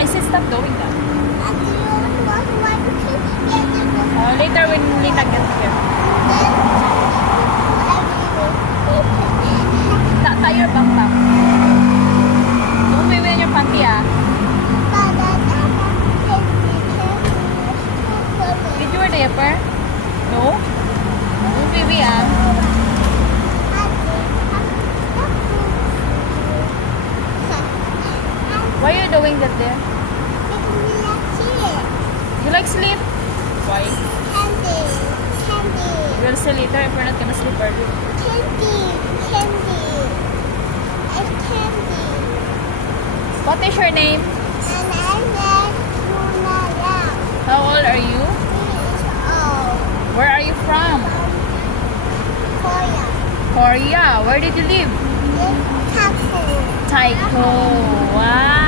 I said stop doing that. Later when Lina gets here. Tie your backpack. Don't be wearing your panty, ah. Did you wear diaper? No? Don't be wearing, ah. Why are you doing that there? You like sleep? Why? Candy. We'll see later if we're not gonna sleep early. Candy. What is your name? And I like Lunaya. How old are you? Where are you from? Korea. Korea. Where did you live? Taco. Taiko. Wow.